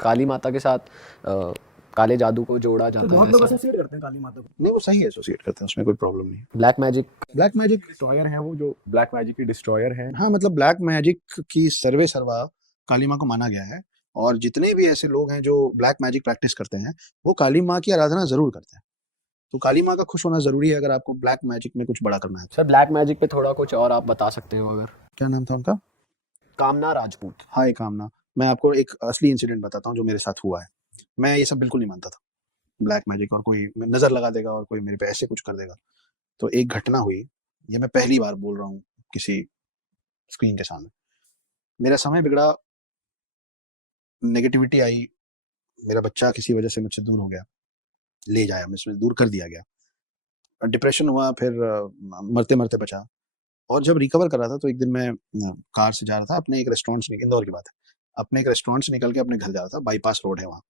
काली माता के साथ अ, काले जादू को जोड़ा तो जाता बहुत है लोग ऐसा। एसोसिएट करते हैं काली माता को। नहीं, वो सही एसोसिएट करते हैं, उसमें कोई प्रॉब्लम नहीं है। Black magic black magic, destroyer है वो, जो ब्लैक मैजिक की डिस्ट्रॉयर है। हाँ, मतलब ब्लैक मैजिक की सर्वे सर्वा काली माँ को माना गया है, और जितने भी ऐसे लोग हैं जो ब्लैक मैजिक प्रैक्टिस करते हैं, वो काली माँ की आराधना ज़रूर करते हैं। तो काली माँ का खुश होना ज़रूरी है अगर आपको ब्लैक मैजिक में कुछ बड़ा करना है तो। सर, ब्लैक मैजिक पे थोड़ा कुछ और आप बता सकते हो अगर। क्या नाम था उनका? कामना राजपूत। हाय कामना। मैं आपको एक असली इंसिडेंट बताता हूँ जो मेरे साथ हुआ है। मैं ये सब बिल्कुल नहीं मानता था, ब्लैक मैजिक और कोई नज़र लगा देगा और कोई मेरे पे ऐसे कुछ कर देगा। तो एक घटना हुई, ये मैं पहली बार बोल रहा हूँ किसी स्क्रीन के सामने। मेरा समय बिगड़ा, नेगेटिविटी आई, मेरा बच्चा किसी वजह से मुझसे दूर हो गया, ले जाया मुझसे, दूर कर दिया गया, डिप्रेशन हुआ, फिर मरते मरते बचा। और जब रिकवर कर रहा था तो एक दिन मैं कार से जा रहा था अपने एक रेस्टोरेंट से, इंदौर की बात है, अपने एक रेस्टोरेंट से निकल के अपने घर जा रहा था, बाईपास रोड है वहाँ।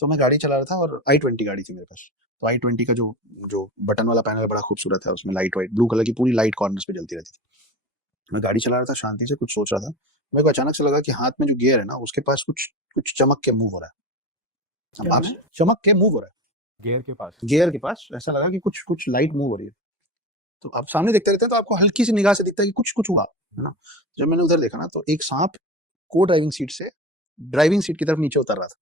तो मैं गाड़ी चला रहा था और i20 गाड़ी थी मेरे पास। तो i20 का जो जो बटन वाला पैनल है बड़ा खूबसूरत है, उसमें लाइट वाइट ब्लू कलर की पूरी लाइट कॉर्नर्स पे जलती रहती थी। मैं गाड़ी चला रहा था शांति से, कुछ सोच रहा था। मेरे को अचानक से लगा कि हाथ में जो गियर है ना, उसके पास कुछ कुछ चमक के मूव हो रहा है। क्या आप है? चमक के मूव हो रहा है, गियर के पास। गियर के पास ऐसा लगा कि कुछ कुछ लाइट मूव हो रही है। तो आप सामने देखते रहते हैं तो आपको हल्की सी निगाह से दिखता है कि कुछ कुछ हुआ, है ना। जब मैंने उधर देखा ना, तो एक सांप को ड्राइविंग सीट से ड्राइविंग सीट की तरफ नीचे उतर रहा था।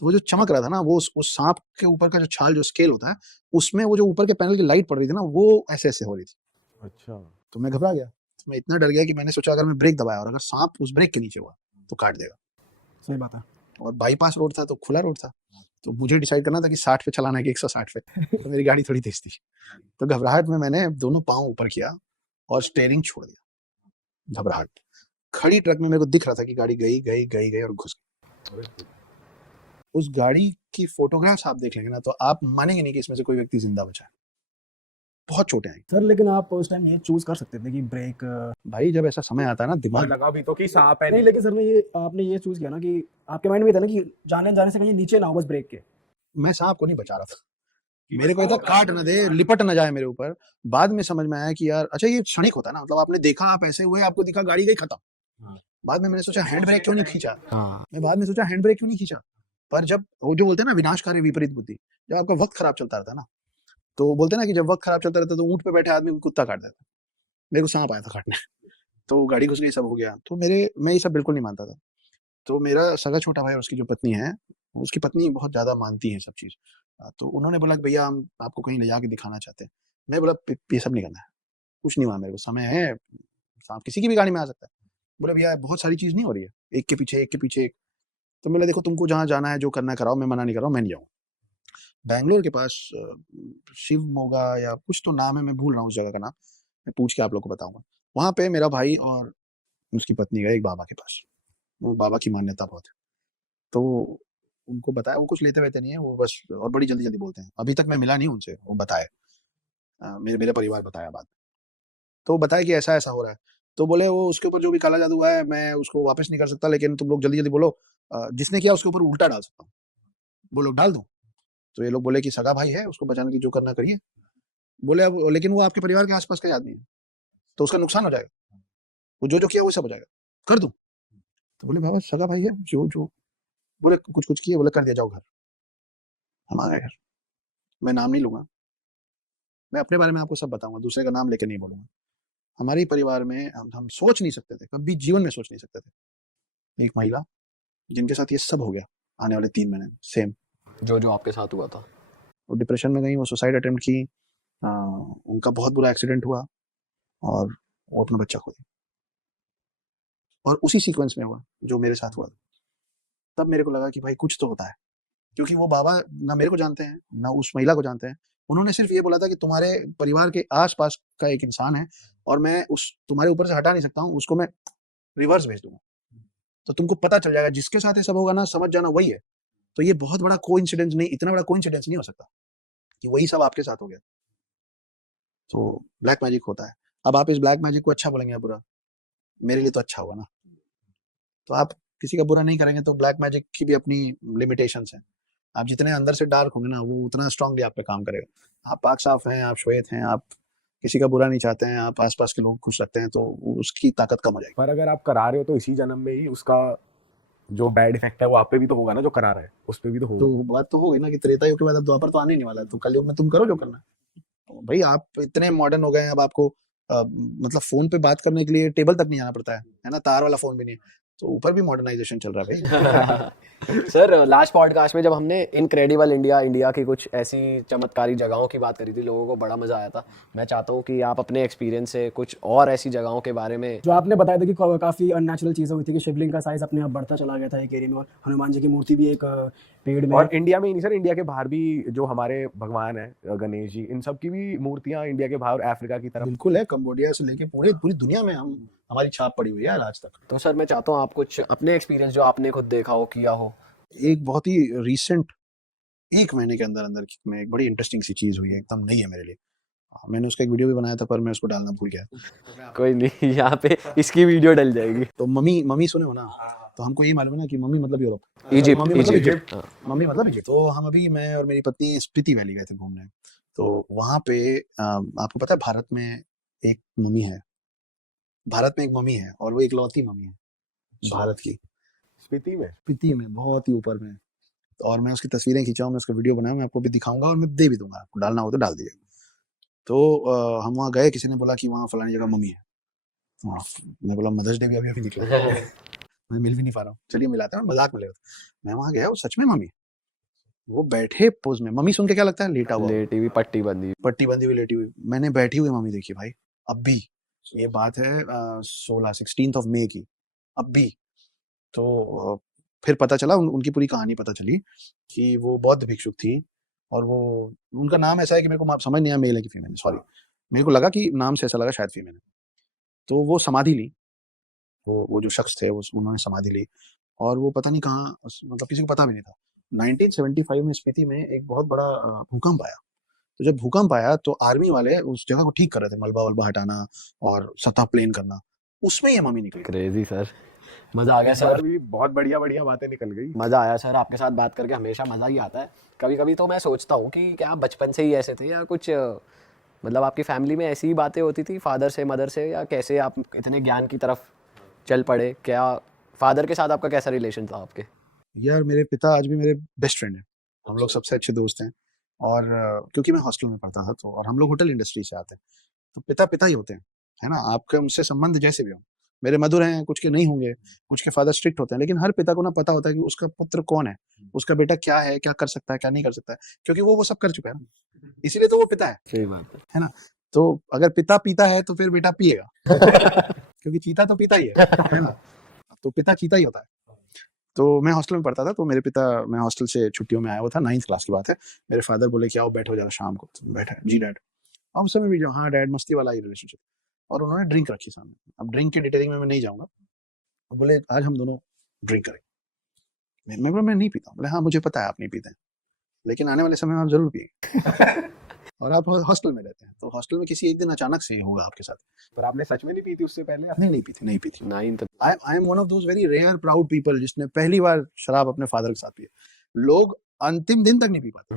तो वो जो चमक रहा था ना, वो उस सांप के ऊपर का जो छाल, जो स्केल होता है, उसमें वो जो ऊपर के पैनल की लाइट पड़ रही थी ना, वो ऐसे ऐसे हो रही थी। अच्छा। तो मैं घबरा गया, तो मैं इतना डर गया कि मैंने सोचा अगर मैं ब्रेक दबाया और अगर सांप उस ब्रेक के नीचे हुआ तो काट देगा। सही बात है। और बाईपास रोड था तो खुला रोड था, तो मुझे डिसाइड करना था कि 60 पे चलाना है कि 160 पे। तो मेरी गाड़ी थोड़ी तेज थी, तो घबराहट में मैंने दोनों पाँव ऊपर किया और स्टेयरिंग छोड़ दिया। घबराहट, खड़ी ट्रक में मेरे को दिख रहा था कि गाड़ी गई गई गई गई और घुस गई। उस गाड़ी की फोटोग्राफ्स आप देख लेंगे ना, तो आप मानेंगे नहीं कि इसमें से कोई व्यक्ति जिंदा बचा है। बहुत चोटें आई सर लेकिन आप उस टाइम ये चूज कर सकते थे कि ब्रेक भाई। जब ऐसा समय आता है ना, और दिमाग लगा भी तो कि सांप है। नहीं, लेकिन सर ने ये आपने ये चूज किया ना कि आपके माइंड में था ना कि जाने जाने से कहीं नीचे ना हो बस ब्रेक के। मैं सांप को नहीं बचा रहा था, मेरे को ये था काट ना दे, लिपट ना जाए मेरे ऊपर। बाद में समझ में आया कि यार अच्छा ये क्षणिक होता है ना, मतलब आपने देखा, आप ऐसे हुए, आपको दिखा, गाड़ी गई, खत्म। बाद में मैंने सोचा हैंड ब्रेक क्यों नहीं खींचा, हाँ, मैं बाद में सोचा हैंड ब्रेक क्यों नहीं खींचा। पर जब वो जो बोलते हैं ना विनाशकारी विपरीत बुद्धि, जब आपका वक्त खराब चलता रहता है ना, तो वो बोलते हैं ना कि जब वक्त खराब चलता रहता है तो ऊंट पे बैठे आदमी को कुत्ता काट देता है। मेरे को सांप आया था काटने। तो गाड़ी घुस गई, सब हो गया। तो मैं ये सब बिल्कुल नहीं मानता था। तो मेरा सगा छोटा भाई और उसकी जो पत्नी है, उसकी पत्नी बहुत ज़्यादा मानती है सब चीज़। तो उन्होंने बोला कि भैया हम आपको कहीं ले जाके दिखाना चाहते हैं। मैं बोला ये सब नहीं करना है, कुछ नहीं हुआ मेरे को, समय है, सांप किसी की भी गाड़ी में आ सकता है। बोले भैया बहुत सारी चीज़ नहीं हो रही है, एक के पीछे एक के पीछे एक। तो मैंने देखो तुमको जहाँ जाना है, जो करना है कराओ, मैं मना नहीं कर रहा हूँ, मैं नहीं जाऊँगा। बैंगलोर के पास शिव मोगा या कुछ तो नाम है, मैं भूल रहा हूँ उस जगह का नाम, मैं पूछ के आप लोग को बताऊंगा। वहाँ पे मेरा भाई और उसकी पत्नी गए एक बाबा के पास, वो बाबा की मान्यता बहुत है। तो उनको बताया, वो कुछ लेते वेते नहीं है, वो बस और बड़ी जल्दी जल्दी बोलते हैं। अभी तक मैं मिला नहीं उनसे, वो बताए, मेरे मेरा परिवार बताया बात। तो वो बताया कि ऐसा ऐसा हो रहा है। तो बोले वो उसके ऊपर जो भी काला जादू हुआ है मैं उसको वापस नहीं कर सकता, लेकिन तुम लोग जल्दी जल्दी बोलो, जिसने किया उसके ऊपर उल्टा डाल सकता हूँ, वो लोग डाल दो। तो ये लोग बोले कि सगा भाई है, उसको बचाने की जो करना करिए। बोले अब लेकिन वो आपके परिवार के आसपास का ही आदमी है, तो उसका नुकसान हो जाएगा, वो जो जो किया वो सब हो जाएगा, कर दूं? तो बोले बाबा सगा भाई है, जो जो बोले कुछ कुछ किए, बोले कर दिया, जाओ घर। हम आ गए घर। मैं नाम नहीं लूंगा, मैं अपने बारे में आपको सब बताऊंगा, दूसरे का नाम लेके नहीं बोलूंगा। हमारे ही परिवार में हम सोच नहीं सकते थे, कभी जीवन में सोच नहीं सकते थे, एक महिला जिनके साथ ये सब हो गया आने वाले 3 महीने में, सेम। जो जो आपके साथ हुआ था। वो डिप्रेशन में गई, वो सुसाइड अटेम्प्ट की, उनका बहुत बुरा एक्सीडेंट हुआ और वो अपना बच्चा खो दिया। और उसी सीक्वेंस में हुआ जो मेरे साथ हुआ। तब मेरे को लगा कि भाई कुछ तो होता है, क्योंकि वो बाबा ना मेरे को जानते हैं ना उस महिला को जानते हैं। उन्होंने सिर्फ ये बोला था कि तुम्हारे परिवार के आसपास का एक इंसान है और मैं उस तुम्हारे ऊपर से हटा नहीं सकता हूँ, उसको मैं रिवर्स भेज दूंगा, तो तुमको पता चल जाएगा, जिसके साथ ये सब होगा ना समझ जाना वही है। तो ये बहुत बड़ा कोइंसिडेंस नहीं, इतना बड़ा कोइंसिडेंस नहीं हो सकता कि वही सब आपके साथ हो गया। तो ब्लैक मैजिक होता है। अब आप इस ब्लैक मैजिक को अच्छा बोलेंगे या बुरा, मेरे लिए तो अच्छा हुआ ना। तो आप किसी का बुरा नहीं करेंगे तो ब्लैक मैजिक की भी अपनी लिमिटेशंस हैं। आप जितने अंदर से डार्क होंगे ना, वो उतना स्ट्रांगली आप पे काम करेगा। आप पाक साफ हैं, आप श्वेत हैं, आप किसी का बुरा नहीं चाहते हैं, आप आसपास के लोग खुश रखते हैं, तो उसकी ताकत कम हो जाएगी। पर अगर आप करा रहे हो तो इसी जन्म में ही उसका जो बैड इफेक्ट है वो आप पे भी तो होगा ना, जो करा रहा है उस पे भी तो होगा। तो बात तो हो गई ना कि त्रेता युग के बाद अब द्वापर तो आने नहीं वाला है, तो कलयुग में तुम करो जो करना है। तो भाई आप इतने मॉडर्न हो गए हैं, अब आपको मतलब फोन पे बात करने के लिए टेबल तक नहीं जाना पड़ता है ना, तार वाला फोन भी नहीं है, तो ऊपर भी मॉडर्नाइजेशन चल रहा है भाई। सर लास्ट पॉडकास्ट में जब हमने इनक्रेडिबल इंडिया की कुछ ऐसी चमत्कारी जगहों की बात करी थी, लोगों को बड़ा मजा आया था। मैं चाहता हूँ कि आप अपने एक्सपीरियंस से कुछ और ऐसी जगहों के बारे में जो आपने बताया था कि काफ़ी अननेचुरल चीज़ें हुई थी कि शिवलिंग का साइज अपने आप बढ़ता चला गया था एक एरिया में, और हनुमान जी की मूर्ति भी एक पेड़ में। और इंडिया में ही नहीं सर, इंडिया के बाहर भी जो हमारे भगवान है गणेश जी, इन सब की भी मूर्तियां इंडिया के बाहर अफ्रीका की तरफ। बिल्कुल है, कंबोडिया से लेके पूरी दुनिया में हमारी छाप पड़ी हुई है आज तक। तो सर मैं चाहता हूँ आप कुछ अपने एक्सपीरियंस जो आपने खुद देखा हो, किया हो। एक बहुत ही रिसेंट 1 महीने के अंदर में एक बड़ी इंटरेस्टिंग सी चीज हुई है, एकदम नई है मेरे लिए। मैंने उसका एक वीडियो भी बनाया था पर मैं उसको डालना भूल गया। कोई नहीं, यहाँ पे इसकी वीडियो डल जाएगी। तो मम्मी सुने हो ना, तो हमको ये मालूम है ना कि मम्मी मतलब यूरोप, इजिप्ट, मम्मी मतलब इजिप्ट। इजिप्ट, मम्मी मतलब इजिप्ट। तो हम अभी मैं और मेरी पत्नी स्पीति वैली गए थे घूमने। तो वहां पे आपको पता है भारत में एक मम्मी है, भारत में एक मम्मी है और वो इकलौती मम्मी है भारत की, स्पीति में बहुत ही ऊपर में। और मैं उसकी तस्वीरें खींचा हूँ, मैं उसका वीडियो बनाया, मैं आपको भी दिखाऊंगा और मैं दे भी दूंगा, आपको डालना हो तो डाल दीजिएगा। तो हम वहाँ गए, किसी ने बोला कि वहाँ फलानी जगह मम्मी है। हाँ, मैं बोला मदर्स डे भी अभी अभी निकला, मैं मिल भी नहीं पा रहा हूँ, चलिए मिलाते हैं, मजाक में ले रहा था। मैं वहाँ गया, वो सच में मम्मी है। वो बैठे पोज में, मम्मी सुन के क्या लगता है, लेटा हुआ, लेटी हुई, पट्टी बंदी। पट्टी बंधी हुई लेटी हुई। मैंने बैठी हुई मम्मी देखी भाई, अब भी। ये बात है 16 ऑफ मई की, अब भी। तो फिर पता चला, उनकी पूरी कहानी पता चली कि वो बौद्ध भिक्षुक थी, और वो, उनका नाम ऐसा है कि मेरे को समझ नहीं आया मेल है कि फीमेल, सॉरी, मेरे को लगा कि नाम से ऐसा लगा शायद फीमेल है। तो वो समाधि ली, वो जो शख्स थे उन्होंने समाधि ली, और वो पता नहीं कहाँ, मतलब किसी को पता भी नहीं था। 1975 में स्पीति में एक बहुत बड़ा भूकंप आया। तो जब भूकंप आया तो आर्मी वाले उस जगह को ठीक कर रहे थे, मलबा वलबा हटाना और सतह प्लेन करना, उसमें ये मम्मी निकली। क्रेजी सर, मजा आ गया सर सर। भी बहुत बढ़िया बातें निकल गई। मजा आया सर, आपके साथ बात करके हमेशा मजा ही आता है। कभी कभी तो मैं सोचता हूँ कि क्या आप बचपन से ही ऐसे थे, या कुछ मतलब आपकी फैमिली में ऐसी ही बातें होती थी फादर से मदर से, या कैसे आप इतने ज्ञान की तरफ चल पड़े? क्या फादर के साथ आपका कैसा रिलेशन था आपके? यार मेरे पिता आज भी मेरे बेस्ट फ्रेंड हैं, हम लोग सबसे अच्छे दोस्त हैं। और क्योंकि मैं हॉस्टल में पढ़ता था, तो और हम लोग होटल इंडस्ट्री से आते हैं, तो पिता पिता ही होते हैं, है ना। आपके उनसे संबंध जैसे भी हो, मेरे मधुर हैं, कुछ के नहीं होंगे, कुछ के फादर स्ट्रिक्ट होते हैं, लेकिन हर पिता को ना पता होता है कि उसका पुत्र कौन है, उसका बेटा क्या है, क्या कर सकता है, क्या नहीं कर सकता है, क्योंकि वो सब कर चुका है ना, इसीलिए तो वो पिता सही बात है ना। तो अगर पिता पीता है तो फिर बेटा पिएगा क्योंकि चीता तो पीता ही है ना। तो पिता चीता ही होता है। तो मैं हॉस्टल में पढ़ता था, तो मेरे पिता, मैं हॉस्टल से छुट्टियों में आया हुआ था, 9th क्लास की बात है। मेरे फादर बोले कि आओ बैठो जरा शाम को, तो बैठा, जी डैड। अब उस समय भी जो, हाँ डैड, मस्ती वाला ही रिलेशनशिप। और उन्होंने ड्रिंक रखी सामने, अब ड्रिंक की डिटेलिंग में मैं नहीं जाऊंगा। बोले आज हम दोनों ड्रिंक करें। मैं बोला मैं नहीं पीता हूँ। बोले हाँ मुझे पता है आप नहीं पीते हैं, लेकिन आने वाले समय में आप जरूर पिए और आप हॉस्टल में रहते हैं, तो हॉस्टल में किसी एक दिन अचानक से होगा आपके साथ। पर आपने सच में नहीं पी थी उससे पहले? नहीं पी थी। Ninth. I am one of those very rare proud people जिसने पहली बार शराब अपने फादर के साथ पिए। लोग अंतिम दिन तक नहीं पी पाते,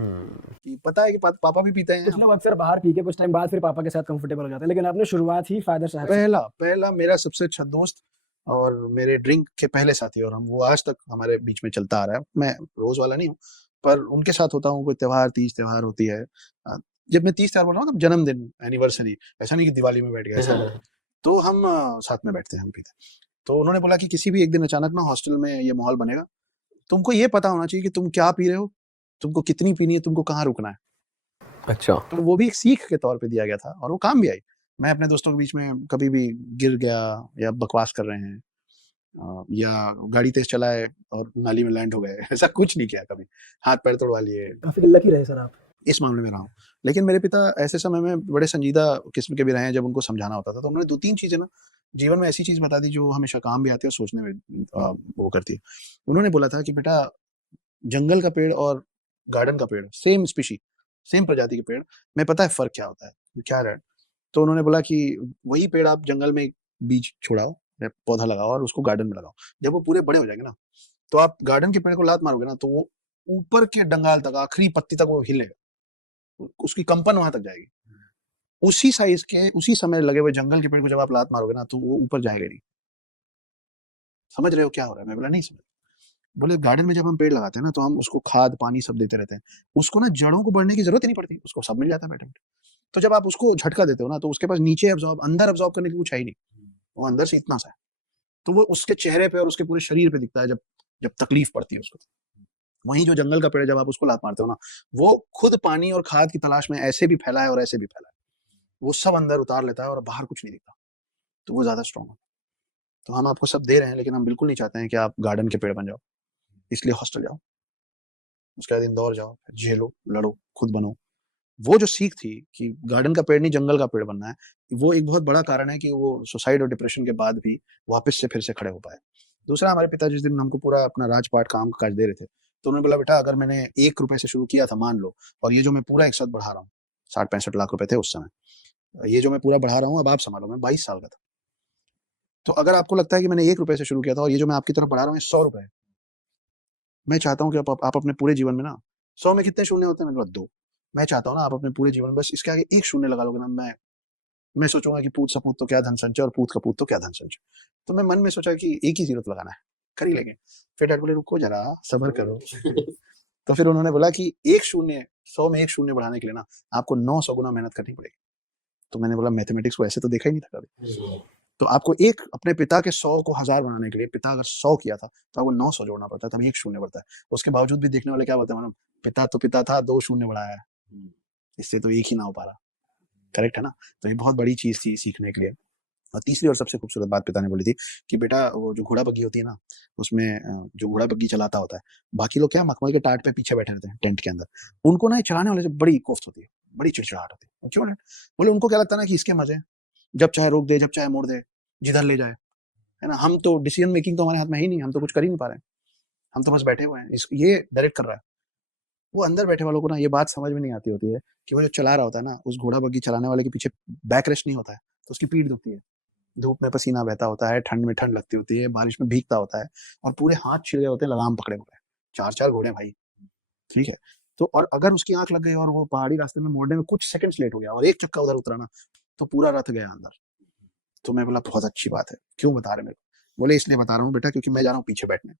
कि पता है कि पापा भी पीते हैं। कुछ लोग अक्सर बाहर पी के कुछ टाइम बाद फिर पापा के साथ कंफर्टेबल हो जाते हैं, लेकिन आपने शुरुआत ही फादर साहब से। पहला मेरा सबसे अच्छा दोस्त और मेरे ड्रिंक के पहले साथी, और हम वो आज तक हमारे बीच में चलता आ रहा है। मैं रोज वाला नहीं हूँ, पर उनके साथ होता हूँ, कोई त्योहार, तीज त्योहार होती है। जब मैं 30 त्योहार बोल रहा हूँ, तो जन्मदिन, एनिवर्सरी, ऐसा नहीं कि दिवाली में बैठ गए ऐसा। तो हम साथ में बैठते हैं, हम पीते हैं। तो उन्होंने बोला कि किसी भी एक दिन अचानक ना हॉस्टल में ये माहौल बनेगा, तुमको ये पता होना चाहिए कि तुम क्या पी रहे हो, तुमको कितनी पीनी है, तुमको कहाँ रुकना है। अच्छा। तो वो भी एक सीख के तौर पे दिया गया था, और वो काम भी आई। मैं अपने दोस्तों के बीच में कभी भी गिर गया, या बकवास कर रहे हैं, या गाड़ी तेज चलाए और नाली में लैंड हो गए, ऐसा कुछ नहीं किया कभी, हाथ पैर तोड़वा लिए, काफी लकी रहे सर आप। इस मामले में रहा हूँ। लेकिन मेरे पिता ऐसे समय में बड़े संजीदा किस्म के भी रहे हैं, जब उनको समझाना होता था। तो उन्होंने 2-3 चीजें ना जीवन में ऐसी चीज बता दी जो हमेशा काम भी आती है और सोचने में वो करती है। उन्होंने बोला था कि बेटा, जंगल का पेड़ और गार्डन का पेड़, सेम स्पीशी, सेम प्रजाति के पेड़ में पता है फर्क क्या होता है, क्या है। तो उन्होंने बोला कि वही पेड़ आप जंगल में बीज छुड़ाओ या पौधा लगाओ और उसको गार्डन में लगाओ। जब वो पूरे बड़े हो जाएंगे ना, तो आप गार्डन के पेड़ को लात मारोगे ना, तो वो ऊपर के डंगाल तक, आखिरी पत्ती तक वो हिलेगा, उसकी कंपन वहां तक जाएगी। उसी साइज के, उसी समय लगे हुए जंगल के पेड़ को जब आप लात मारोगे ना, तो वो ऊपर जाएगा नहीं। समझ रहे हो क्या हो रहा है? मैं बोला नहीं समझ। बोले गार्डन में जब हम पेड़ लगाते हैं ना तो हम उसको खाद पानी सब देते रहते हैं, उसको ना जड़ों को बढ़ने की जरूरत ही नहीं पड़ती, उसको सब मिल जाता है बैठे-बैठे। तो जब आप उसको झटका देते हो ना तो उसके पास नीचे अंदर अब्सॉर्ब करने के लिए कुछ है ही नहीं, वो अंदर से इतना सा है। तो वो उसके चेहरे पे और उसके पूरे शरीर पे दिखता है जब जब तकलीफ पड़ती है उसको। वहीं जो जंगल का पेड़ है जब आप उसको लात मारते हो ना, वो खुद पानी और खाद की तलाश में ऐसे भी फैला है और ऐसे भी फैला है। वो सब अंदर उतार लेता है और बाहर कुछ नहीं दिखता। तो वो ज़्यादा स्ट्रॉन्ग है। तो हम आपको सब दे रहे हैं लेकिन हम बिल्कुल नहीं चाहते हैं कि आप गार्डन के पेड़ बन जाओ। इसलिए हॉस्टल जाओ, उसके बाद इंदौर जाओ, फिर झेलो, लड़ो, खुद बनो। वो जो सीख थी कि गार्डन का पेड़ नहीं जंगल का पेड़ बनना है, वो एक बहुत बड़ा कारण है कि वो सुसाइड और डिप्रेशन के बाद भी वापस से फिर से खड़े हो पाए। दूसरा हमारे पिता जिस दिन हमको पूरा अपना राजपाट काम-काज दे रहे थे, तो उन्होंने बोला बेटा अगर मैंने ₹1 से शुरू किया था मान लो और ये जो मैं पूरा एक साथ बढ़ा रहा हूँ, 60-65 लाख रुपए थे उस समय। ये जो मैं पूरा बढ़ा रहा हूँ अब आप सँभालो, मैं 22 साल का था। तो अगर आपको लगता है कि मैंने ₹1 से शुरू किया था और ये जो मैं आपकी तरफ बढ़ा रहा हूँ ये ₹100 है। मैं चाहता हूँ कि आप अपने पूरे जीवन में ना 100 में कितने शून्य होते हैं? मैंने बोला 2। मैं चाहता हूँ ना आप अपने पूरे जीवन में बस इसके आगे 1 शून्य लगा लोगे ना मैं सोचूँगा कि पूत सपूत तो क्या धन संचय और पूत कपूत तो क्या धन संचय। तो मैं मन में सोचा कि एक ही ज़ीरो तो लगाना है, कर ही लेंगे। फिर डैड बोले रुको ज़रा सब्र करो। तो फिर उन्होंने बोला कि 1 शून्य 100 में 1 शून्य बढ़ाने के लिए ना आपको 900 गुना मेहनत करनी पड़ेगी। तो मैंने बोला मैथमेटिक्स को ऐसे तो देखा ही नहीं था कभी। तो आपको एक अपने पिता के 100 को 1000 बनाने के लिए पिता अगर 100 किया था तो आपको 900 जोड़ना पड़ता है तभी 1 शून्य बढ़ता है। उसके बावजूद भी देखने वाले क्या बोलते हैं मालूम? पिता तो पिता था 2 शून्य बढ़ाया है। इससे तो एक ही ना हो पा रहा। करेक्ट है ना? तो ये बहुत बड़ी चीज़ थी सीखने के लिए। और तीसरी और सबसे खूबसूरत बात पिता ने बोली थी कि बेटा वो जो घोड़ा बग्गी होती है ना, उसमें जो घोड़ा बग्गी चलाता होता है, बाकी लोग क्या मखमल के टाट पे पीछे बैठे रहते हैं टेंट के अंदर। उनको ना ये चलाने वाले से बड़ी कोफ्त होती है, बड़ी चिड़चिड़ाहट होती है। क्यों? बोले उनको क्या लगता है ना कि इसके मज़े हैं, जब चाहे रोक दे, जब चाहे मोड़ दे, जिधर ले जाए, है ना? हम तो डिसीजन मेकिंग तो हमारे हाथ में है ही नहीं, हम तो कुछ कर ही नहीं पा रहे हैं। हम तो बस बैठे हुए हैं, ये डायरेक्ट कर रहा है। वो अंदर बैठे वालों को ना ये बात समझ में नहीं आती होती है कि वो जो चला रहा होता है ना, उस घोड़ा बग्गी चलाने वाले के पीछे बैक रेस्ट नहीं होता है, तो उसकी पीठ दुखती है। धूप में पसीना बहता होता है, ठंड में ठंड लगती होती है, बारिश में भीगता होता है और पूरे हाथ छिल गए होते हैं लगाम पकड़े हुए। 4-4 घोड़े भाई, ठीक है? तो और अगर उसकी आँख लग गई और वो पहाड़ी रास्ते में मोड़ने में कुछ सेकंड्स लेट हो गया और एक चक्का उधर उतरा ना, तो पूरा रथ गया अंदर। तो मैं बोला बहुत अच्छी बात है, क्यों बता रहे मेरे को? बोले इसलिए बता रहा हूँ बेटा क्योंकि मैं जा रहा हूँ पीछे बैठने।